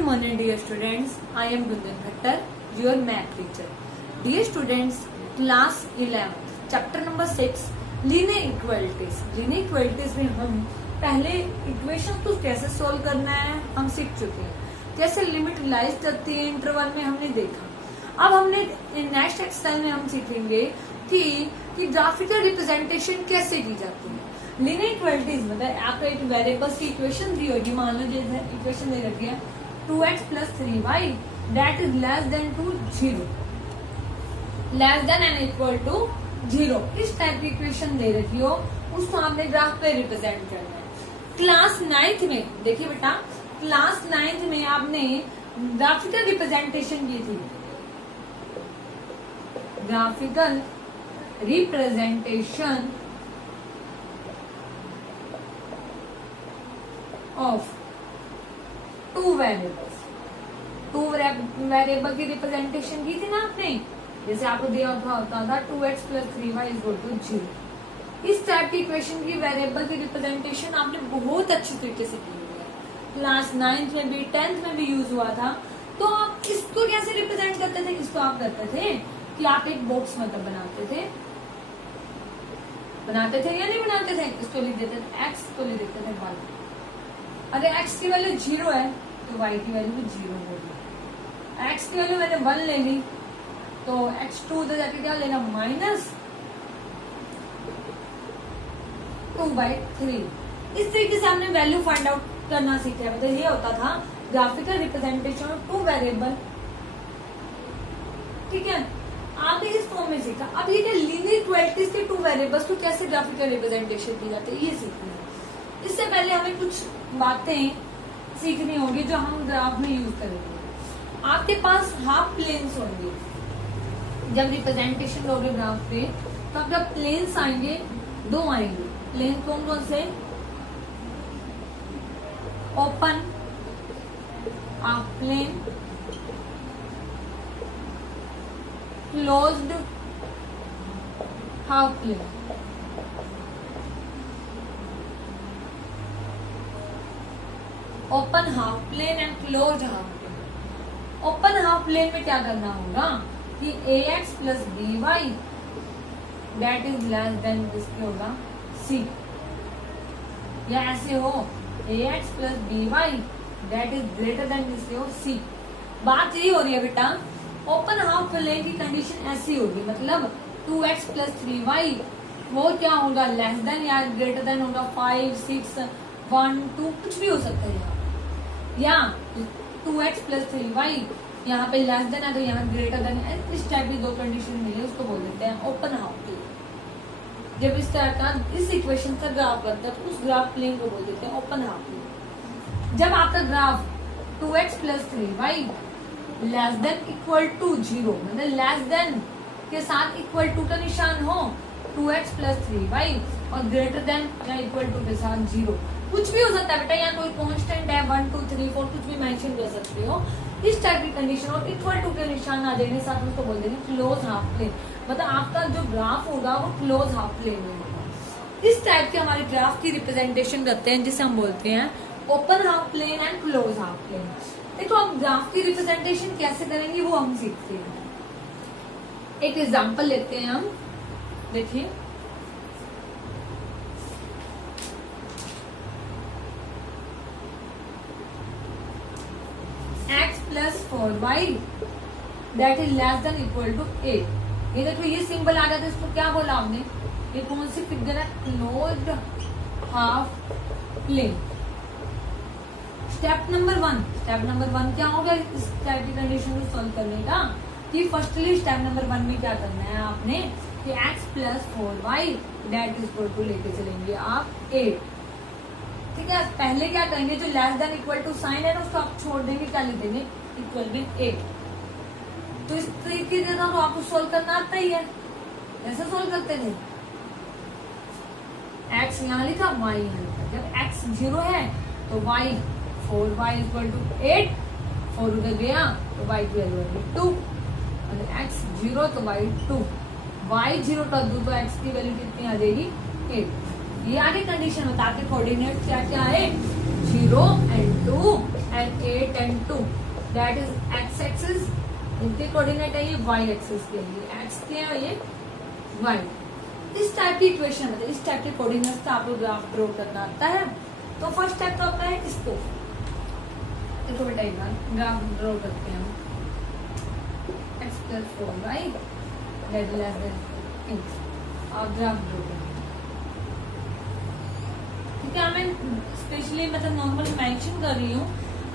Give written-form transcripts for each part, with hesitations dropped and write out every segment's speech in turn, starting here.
Good morning dear students, I am Gunjan Khattar, your math teacher. Dear students, class 11, chapter number 6, linear equalities. Linear equalities में हम पहले equation को कैसे solve करना है हम सीख चुके हैं, कैसे लिमिट रियलाइज करती है इंटरवल में हमने देखा। अब हमने नेक्स्ट एक्सरसाइज में हम सीखेंगे कि ग्राफिकल रिप्रेजेंटेशन कैसे की जाती है। लिनियर इक्वालिटीज मतलब आपका एक वेरिएबल्स की इक्वेशन दी होगी, मान लो जैसे इक्वेशन दे रखी है 2x + 3y that is less than to 0, less than and equal to 0। इस टाइप की इक्वेशन दे रखी हो उसको आपने ग्राफ पे रिप्रेजेंट करना है। क्लास 9th में देखिए बेटा, क्लास 9th में आपने ग्राफिकल रिप्रेजेंटेशन की थी, graphical representation of two variables. Two variable की रिप्रेजेंटेशन की थी ना आपने, जैसे आपको दिया होता था 2x + 3y = 0। इस टाइप की इक्वेशन की वेरिएबल की रिप्रेजेंटेशन आपने बहुत अच्छी तरीके से की हुई है। क्लास 9th में भी 10th में भी यूज हुआ था। तो आप इसको कैसे रिप्रेजेंट करते थे? इसको आप करते थे कि आप एक बॉक्स मतलब बनाते थे या नहीं बनाते थे? इसको लिख देते थे x, को लिख देते थे y। अगर x की वैल्यू 0 है तो y की वैल्यू भी 0 होगी। x की वैल्यू मैंने 1 ले ली तो x2 उधर जाके क्या लेना, -2/3। इस तरीके से हमने वैल्यू फाइंड आउट करना सीखा है। मतलब ये होता था graphical representation of two variable, ठीक है। आपने इस फॉर्म में सीखा। अब ये क्या लीनियर इक्वालिटीज के टू वेरिएबल्स को कैसे ग्राफिकल रिप्रेजेंटेशन की जाती है ये सीखना है। इससे पहले हमें कुछ बातें सीखनी होगी जो हम ग्राफ में यूज करेंगे। आपके पास हाफ प्लेन्स होंगे जब रिप्रेजेंटेशन लोगे ग्राफ पे, तो आपका प्लेन्स आएंगे, दो आएंगे प्लेन। कौन कौन से? Open half plane, closed half plane. Open half plane and closed half plane. Open half plane में क्या करना होगा कि ax + by that is less than किसके होगा, c, या ऐसे हो ax + by that is greater than किसके हो, c। बात यही हो रही है बेटा, ओपन हाफ प्लेन की कंडीशन ऐसी होगी, मतलब 2x + 3y वो क्या होगा, लेस देन या ग्रेटर देन होगा 5, 6, 1, 2 कुछ भी हो सकता है यहाँ, या 2x + 3y यहाँ पे लेस देन है तो यहाँ ग्रेटर देन है। इस टाइप की दो कंडीशन मिले उसको बोल देते हैं ओपन हाफ प्लेन। जब इस तरह का इस इक्वेशन का ग्राफ बनता है तो उस ग्राफ प्लेन को बोल देते हैं ओपन हाफ प्लेन। जब आपका graph 2x + 3y less than equal to 0, मतलब लेस देन के साथ इक्वल टू का निशान हो, 2x + 3y और ग्रेटर देन या इक्वल टू के साथ 0, कुछ भी हो सकता है बेटा, यहाँ कोई कांस्टेंट है 1, 2, 3, 4 कुछ भी मेंशन कर सकते हो। इस टाइप की कंडीशन और इक्वल टू के निशान आ जाने साथ उसको बोल देंगे क्लोज हाफ प्लेन। मतलब आपका जो ग्राफ होगा वो क्लोज हाफ प्लेन में होगा। इस टाइप के हमारे ग्राफ की रिप्रेजेंटेशन करते हैं जिसे हम बोलते हैं open half plane and close half plane. देखो अब ग्राफ की रिप्रेजेंटेशन कैसे करेंगे वो हम सीखते हैं। एक एग्जांपल लेते हैं हम, देखिए x + 4y that is less than equal to 8। ये देखो ये सिंबल आ गया था, इसको क्या बोला हमने, ये कौन सी फिगर है, closed half plane. Step number 1 क्या होगा इस टाइप की कंडीशन को सॉल्व करने का, कि फर्स्टली स्टेप नंबर 1 में क्या करना है आपने कि x + 4y that is equal to लेके चलेंगे आप 8, ठीक है। पहले क्या करेंगे, जो less than equal to sign है ना उसको आप छोड़ देंगे, क्या लिख देंगे, इक्वल विद 8। तो इस तरीके से तो आपको सोल्व करना आता ही है, ऐसे सोल्व करते थे। x यहाँ लिखा, y यहाँ लिखा। जब x 0 है तो y 4y = 8, 4 उधर गया तो y की वैल्यू 2, अगर x 0 तो y 2, y 0 कर दूं तो x की वैल्यू कितनी आ जाएगी, 8। ये आगे कंडीशन बता के कोऑर्डिनेट क्या क्या है, 0 and 2 and 8 and 2 that is x axis, इनके कोऑर्डिनेट है ये वाई एक्सिस के लिए, एक्स क्या है ये वाई। इस टाइप की इक्वेशन मतलब इस टाइप के कोऑर्डिनेट्स का आपको ग्राफ ड्रॉ करना आता है। तो फर्स्ट स्टेप तो होता है इसको, देखो बेटा एक बार ग्राफ ड्रॉ करते हैं हम, x plus 4y less then 8 और ग्राफ ड्रॉ करते हैं। ठीक है, मैं स्पेशली मतलब नॉर्मली मेंशन कर रही हूँ,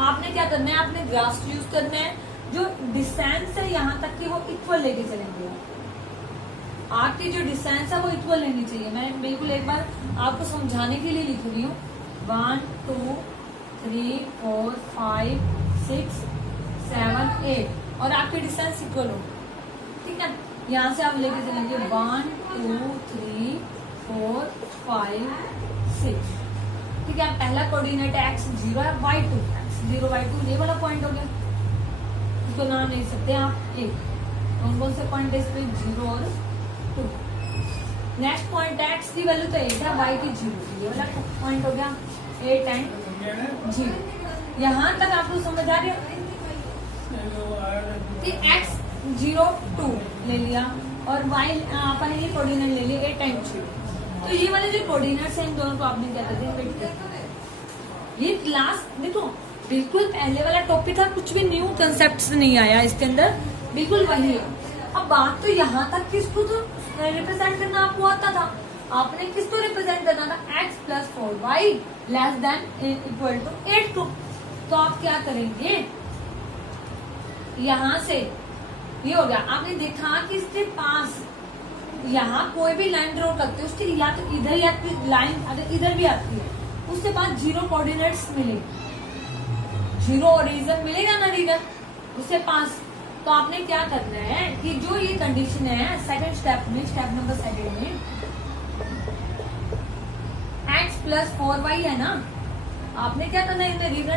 आपने क्या करना है, आपने ग्राफ यूज करना है, जो डिस्टेंस है यहाँ तक की वो इक्वल लेके चलेंगे। आपकी जो डिस्टेंस है वो इक्वल लेनी चाहिए। मैं बिल्कुल एक बार आपको समझाने के लिए लिख रही हूँ, 1 2 3 4 5 6 7 8 और आपकी डिस्टेंस इक्वल हो। ठीक है, यहाँ से आप लेके चलेंगे 1 2 3 4 5 6। ठीक है, पहला कोऑर्डिनेट है x 0 है, y 2 x 0 y 2 ये वाला पॉइंट हो गया, इसको नाम ले सकते हैं आप एक। कौन कौन से पॉइंट है इस पे, 0 और 2। नेक्स्ट पॉइंट है x की वैल्यू तो 8 है, y की 0, ये वाला पॉइंट हो गया 8 एंड 0। यहाँ तक आपको समझ आ रही है कि x 0 2 ले लिया और y अपन ये कोऑर्डिनेट ले लिया 8 एंड 0। तो ये वाले जो कोऑर्डिनेट्स हैं इन दोनों को आपने क्या करते हैं, ये क्लास देखो बिल्कुल पहले वाला टॉपिक था, कुछ भी न्यू कंसेप्ट नहीं आया इसके अंदर, बिल्कुल वही है। अब बात तो यहाँ तक किसको तो रिप्रेजेंट करना आपको आता था, आपने किसको रिप्रेजेंट करना था, x plus 4y less than equal to 8 को। तो आप क्या करेंगे, यहाँ से ये हो गया, आपने देखा कि इसके पास यहाँ कोई भी लाइन ड्रॉ करते हो उसके या तो इधर या लाइन अगर इधर भी आती है उसके पास 0 कोऑर्डिनेट्स मिलेंगे, 0 ओरिजिन मिलेगा ना रीजन उसके पास। तो आपने क्या करना है कि जो ये कंडीशन है सेकंड स्टेप में, स्टेप नंबर 2 में x प्लस 4y है ना, आपने क्या करना है, इनमें रीजन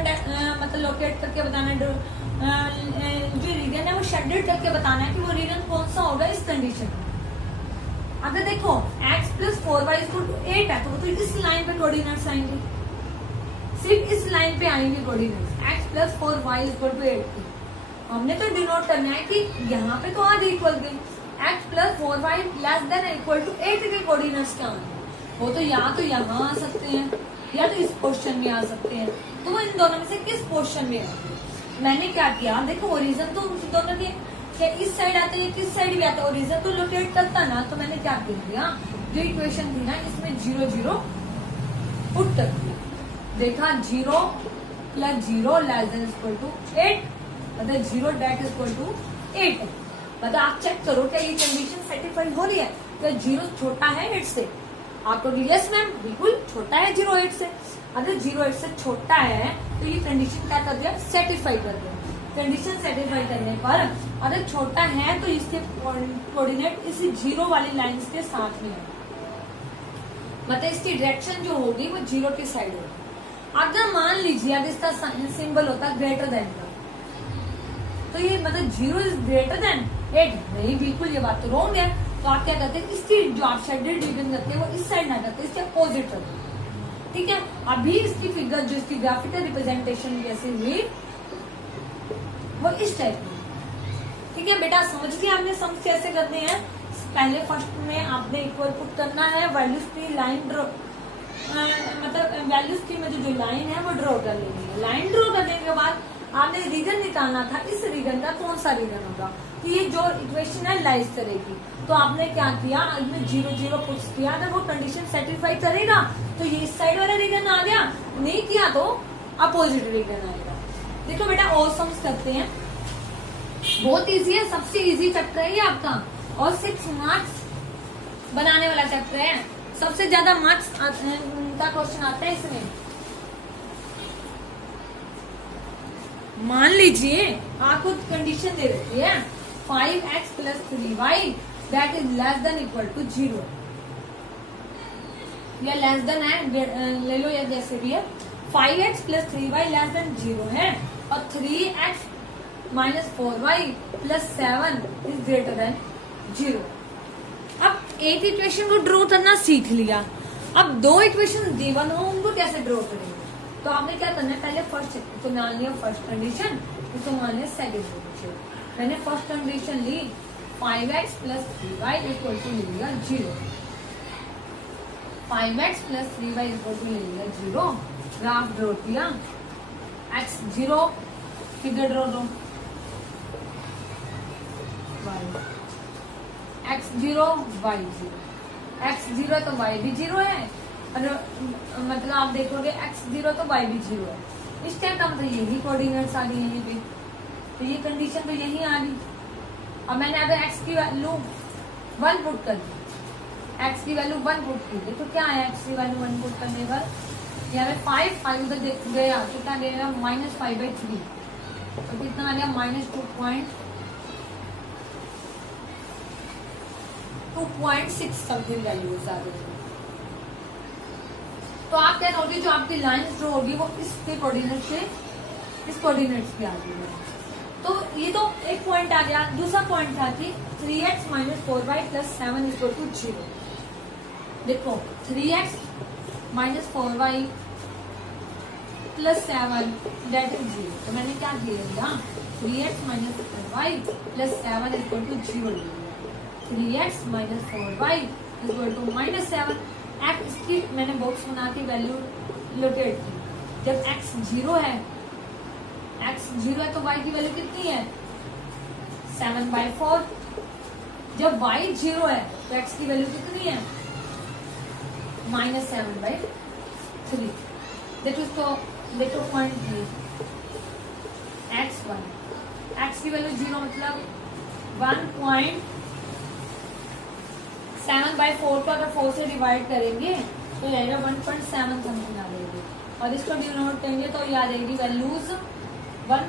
मतलब लोकेट करके बताना है, जो रीजन है वो शेडेड करके बताना है कि वो रीजन कौन सा होगा इस कंडीशन में। अगर देखो x plus 4y equal to 8 है तो वो तो इस लाइन पे कोऑर्डिनेट्स आएंगे, सिर्फ इस लाइन पे आएंगे coordinates, x plus 4y equal to 8। हमने तो डिनोट करना है कि यहाँ पे तो आ गई इक्वल के x plus 4y less than equal to 8 के कोऑर्डिनेट्स क्या आएंगे, वो तो या तो यहाँ आ सकते हैं या तो इस पोर्शन में आ सकते हैं। तो वो इन दोनों में से किस पोर्शन में आएंगे। मैंने क्या किया, देखो ओरिजिन तो दोनों के क्या इस साइड आते हैं किस साइड भी आता है, ओरिजिन तो लोकेट करता ना। तो मैंने क्या किया, जो इक्वेशन थी ना इसमें 0 0 पुट कर दिया, देखा 0 plus 0 less than equal to 8, मतलब 0 डेट इक्वल टू 8। मतलब आप चेक करो क्या ये कंडीशन सेटिस्फाई हो रही है, क्या 0 छोटा है 8 से। आपको यस मैम बिल्कुल छोटा है 0 8 से। अगर 0 8 से छोटा है तो ये कंडीशन क्या कर दिया, सेटिस्फाई कर दिया। कंडीशन सेटिस्फाई करने पर अगर छोटा है तो इसके कोऑर्डिनेट इस 0 वाली लाइंस के साथ में है, मतलब इसकी डायरेक्शन जो होगी वो 0 की साइड होगी। अगर मान लीजिए अगर इसका सिंबल होता है ग्रेटर देन का, तो ये मतलब 0 इज ग्रेटर देन 8, नहीं बिल्कुल ये बात तो रॉन्ग है। तो आप क्या करते हैं, इसकी जो आप शेडेड रीजन करते हैं वो इस साइड ना करते, इसके अपोजिट करते हैं। ठीक है, अभी इसकी फिगर जो इसकी ग्राफिकल रिप्रेजेंटेशन कैसे हुई वो इस टाइप में। ठीक है बेटा, समझ लिया आपने, समझ कैसे करते हैं। पहले फर्स्ट में आपने इक्वल पुट करना है, वैल्यूज की लाइन ड्रॉ मतलब वैल्यूज की में जो लाइन है वो ड्रॉ कर लेनी है। लाइन ड्रॉ करने के बाद आपने रीजन निकालना था, इस रीजन का कौन सा रीजन होगा। तो ये जो इक्वेशन है लाइज करेगी। तो आपने क्या किया, इसमें 0 0 पुट किया, अगर वो कंडीशन सेटिस्फाई करेगा तो ये इस साइड वाला रीजन आ गया, नहीं किया तो अपोजिट रीजन आएगा। देखो बेटा और समझ करते हैं, बहुत इजी है, सबसे इजी चैप्टर है ये आपका, और 6 मार्क्स बनाने वाला चैप्टर है। सबसे ज्यादा मार्क्स का क्वेश्चन आता है इसमें। मान लीजिए आपको कंडीशन दे रखी है 5x plus 3y that is less than equal to 0, या लेस देन है ले लो या जैसे भी है। 5x plus 3y less then 0 है और 3x minus 4y plus 7 is greater then 0। अब एक इक्वेशन को ड्रॉ करना सीख लिया, अब 2 इक्वेशन गिवन हो उनको कैसे ड्रॉ करेंगे। तो आपने क्या करना है, पहले फर्स्ट तो मान लिया फर्स्ट कंडीशन, इसको मान लिया सेकेंड कंडीशन। मैंने फर्स्ट कंडीशन ली 5x plus 3y equal to ले लिया 0। 5x plus 3y equal to ले लिया 0। ग्राफ ड्रॉ किया, x 0 फिगर ड्रॉ दो, x 0 y 0, x 0 तो y भी 0 है, और मतलब आप देखोगे x 0 तो y भी 0 है। इस टाइम का मतलब यही कोऑर्डिनेट्स आ गई यहीं पे, तो ये कंडीशन तो यही आ गई। अब मैंने अगर x की वैल्यू 1 पुट कर दी, x की वैल्यू 1 पुट की थी, तो क्या है x की वैल्यू 1 पुट करने पर यहाँ पे 5 उधर गया तो क्या दे रहा -5/3, तो कितना आ गया -2.6 समथिंग वैल्यूज आ गई। तो आप क्या करोगे, जो आपकी लाइंस जो होगी वो इसके कोऑर्डिनेट से इस कोऑर्डिनेट्स पे आ गई। तो ये तो एक पॉइंट आ गया। दूसरा पॉइंट था कि 3x - 4y + 7 = 0। देखो 3x - 4y + 7 दैट इज 0। तो मैंने क्या किया, 3x - 4y + 7 = 0 ले लिया। 3x - 4y = -7। x इसकी मैंने बॉक्स बना के वैल्यू लोकेट की। जब x 0 है, x 0 है तो y की वैल्यू कितनी है 7/4। जब y 0 है तो x की वैल्यू कितनी है -7/3। देखो पॉइंट बी, x की वैल्यू 0 मतलब 1.7/4 को अगर 4 से डिवाइड करेंगे तो रहेगा 1.7 समथिंग आ जाएगी, और इसको डिनोट करेंगे तो ये आ जाएगी वैल्यूज 2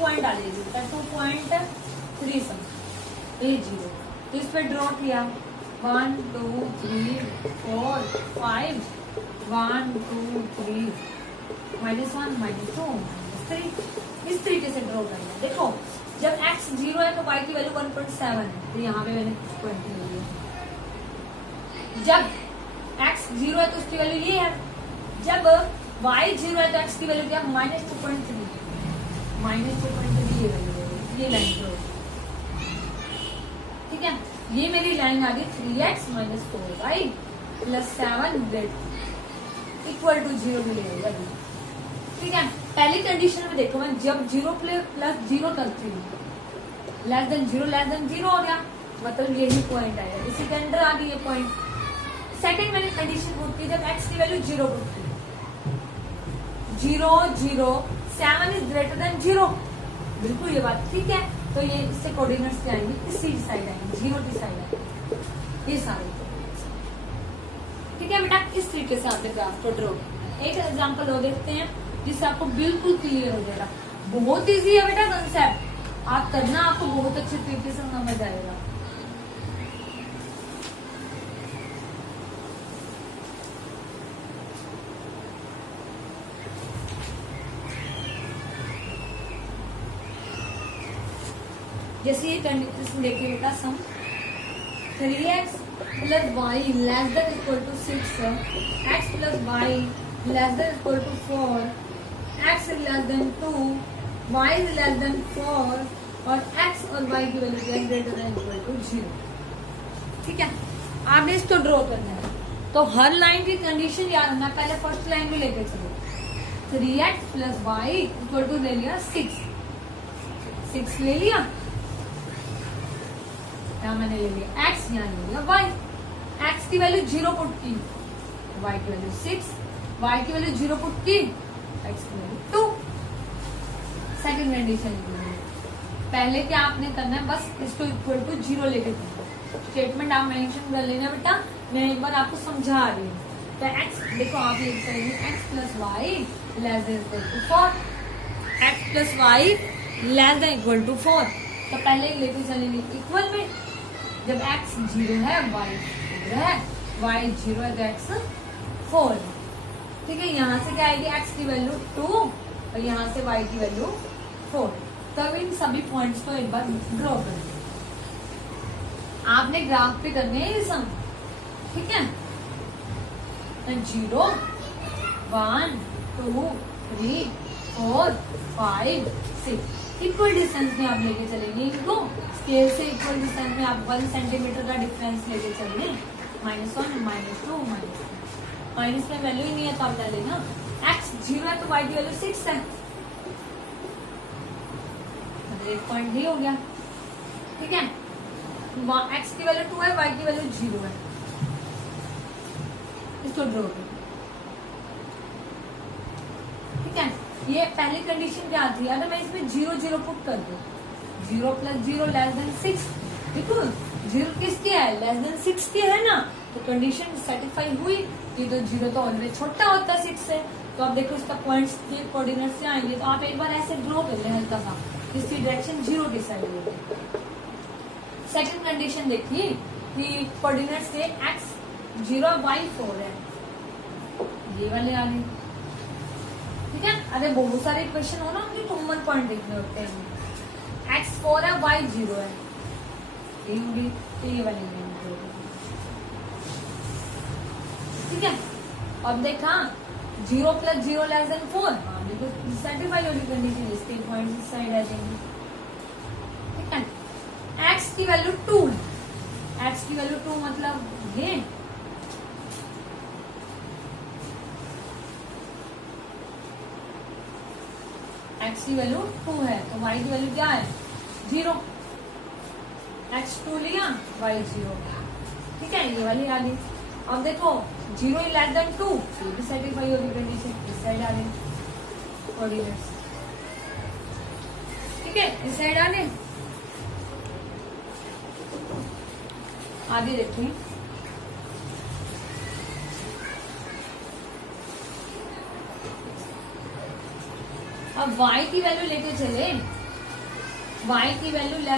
पॉइंट आ जाएगी, 2.3 समथिंग, ये 0। तो इस पर ड्रॉ किया 1 2 3 4 5 1 2 3 -1 -2 -3 इस तरीके से ड्रॉ करना। देखो जब x 0 है तो y की वैल्यू 1.7 है, तो यहाँ पे मैंने कुछ पॉइंट ले लिया। जब x 0 है तो उसकी वैल्यू ये है। जब y 0 है तो x की वैल्यू क्या -2.3 ये वैल्यू, ये लाइन ड्रॉ। ठीक है, ये मेरी लाइन आ गई 3x - 4y + 7 = 0 मिलेगा। ठीक है, पहली कंडीशन में देखो मैं जब 0 + 0 करती हूँ, <0 हो गया, मतलब यही पॉइंट आया, इसी के अंदर आ गई ये पॉइंट। सेकंड मैंने कंडीशन पुट की, जब x की वैल्यू 0 पुट की, 0 0 7 > 0, बिल्कुल ये बात ठीक है। तो ये इससे कोऑर्डिनेट्स आएंगे, इसी साइड आएंगे, 0 की साइड आएंगे, ये सारे। ठीक है बेटा, इस तरीके से आपने ग्राफ को ड्रॉ। एक एग्जांपल और देखते हैं जिससे आपको बिल्कुल क्लियर हो जाएगा। बहुत इजी है बेटा कंसेप्ट, आप करना, आपको बहुत अच्छे तरीके से समझ आएगा। जैसे ये कंडीशन देखिए बेटा, सम 3x + y <= 6, x + y <= 4, x <= 2, y <= 4, और x और y की वैल्यू > 0। ठीक है, आपने इसको ड्रॉ करना है। तो हर लाइन की कंडीशन याद रखना, पहले फर्स्ट लाइन में लेके चलो। 3x + y = ले लिया 6 ले लिया, यहाँ मैंने ले लिया x, यहाँ ले लिया y। x की वैल्यू 0 पुट की, y की वैल्यू 6, y की वैल्यू 0 पुट की, x की वैल्यू 2। सेकंड कंडीशन, पहले क्या आपने करना है, बस इसको = 0 लेके चलना। स्टेटमेंट आप मेंशन कर लेना बेटा, मैं एक बार आपको समझा रही हूँ। तो x देखो आप लिख करेंगे x + y <= 4, x + y <= 4। तो पहले लेके चलेंगे इक्वल में, जब x 0 है y 0 है, y 0 है तो x 4 है। ठीक है, यहाँ से क्या आएगी, x की वैल्यू 2 और यहाँ से y की वैल्यू 4। तब इन सभी पॉइंट्स को एक बार ड्रॉ कर लें। आपने ग्राफ पे करने हैं ये सम। ठीक है, 0 1 2 3 4 5 6 इक्वल डिस्टेंस में आप लेके चलेंगे इनको स्केल से इक्वल डिस्टेंस में आप 1 सेंटीमीटर का डिफरेंस लेके चलेंगे -1 -2 माइनस में वैल्यू ही नहीं है तो आप डालेंगे ना x 0 है तो y की वैल्यू 6 है, मतलब 1 पॉइंट ही हो गया। ठीक है, x की वैल्यू 2 है, y की वैल्यू 0 है, इसको ड्रॉ करो। ठीक है, ये पहली कंडीशन क्या थी, अगर मैं इसमें 0 0 पुट कर दूं 0 + 0 <6, देखो 0 किसकी है, <6 की है ना, तो कंडीशन सेटिस्फाई हुई। ये तो 0 तो ऑलवेज छोटा होता है 6 से, तो आप देखो इसका पॉइंट्स के कोऑर्डिनेट से आएंगे, तो आप एक बार ऐसे ड्रॉ कर ले हल्का सा, इसकी डायरेक्शन 0 डिसाइड होगी। सेकंड कंडीशन देखिए कि कोऑर्डिनेट्स के x 0 y 4 है, ये वाले आ गए। ठीक है, अरे बहुत सारे इक्वेशन हो ना उनके कॉमन पॉइंट देखने होते हैं, x 4 है y 0 है, ये होगी, तो ये वाली होगी। ठीक है, अब देखा 0 + 0 < 4, हाँ बिल्कुल सेटिस्फाई होगी कंडीशन, इसके पॉइंट इस साइड आ जाएंगे। ठीक है, x की वैल्यू 2 है, x की वैल्यू 2 मतलब ये, x की वैल्यू 2 है तो y की वैल्यू क्या है 0, x 2 लिया y 0। ठीक है, ये वाली आ गई। अब देखो 0 < 2, ये भी सेटिस्फाई होगी कंडीशन, इस साइड आ गई कोऑर्डिनेट्स। ठीक है, इस साइड आ गए। आगे देखिए, अब y की वैल्यू लेके चले, y की वैल्यू <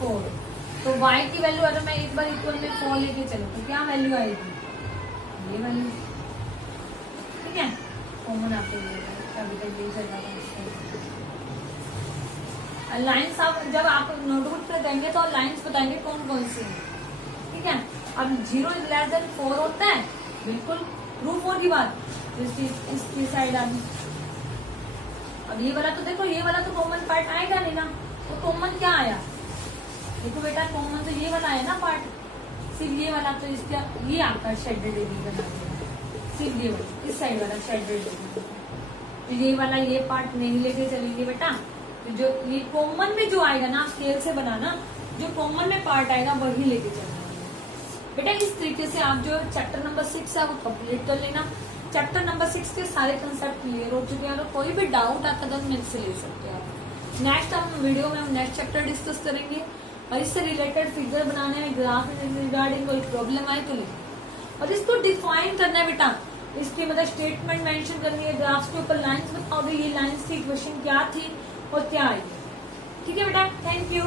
4, तो y की वैल्यू अगर मैं एक बार इक्वल में 4 लेके चलूं तो क्या वैल्यू आएगी, ये वैल्यू। ठीक है, कॉमन आपको अभी तक यही चल रहा था। लाइन्स आप जब आप नोटबुक पे देंगे तो लाइन्स बताएंगे कौन कौन सी है। ठीक है, अब 0 < 4 होता है, बिल्कुल प्रूफ होगी बात, इसकी साइड आ गई। अब ये वाला तो देखो, ये वाला तो कॉमन पार्ट आएगा नहीं ना, तो कॉमन क्या आया, देखो बेटा कॉमन तो ये वाला है ना पार्ट, सिर्फ ये वाला, तो इसका ये आपका शेडेड एरिया बना देगा, सिर्फ ये वाला, इस साइड वाला शेडेड एरिया, तो ये वाला ये पार्ट नहीं लेके चलेंगे बेटा। तो जो ये कॉमन में जो आएगा ना, स्केल से बनाना, जो कॉमन में पार्ट आएगा वही लेके चलना बेटा। इस तरीके से आप जो चैप्टर नंबर 6 है वो कंप्लीट कर लेना। चैप्टर नंबर 6 के सारे कंसेप्ट क्लियर हो चुके हैं, अगर कोई भी डाउट आता है तो मेरे से ले सकते हैं आप। नेक्स्ट हम वीडियो में हम नेक्स्ट चैप्टर डिस्कस करेंगे, और इससे रिलेटेड फिगर बनाने में, ग्राफ रिगार्डिंग कोई प्रॉब्लम आए तो लिखें, और इसको डिफाइन करना है बेटा, इसकी मतलब स्टेटमेंट मेंशन करनी है, ग्राफ्स के ऊपर लाइंस बताओ, ये लाइंस की इक्वेशन क्या थी और क्या आई। ठीक है बेटा, थैंक यू।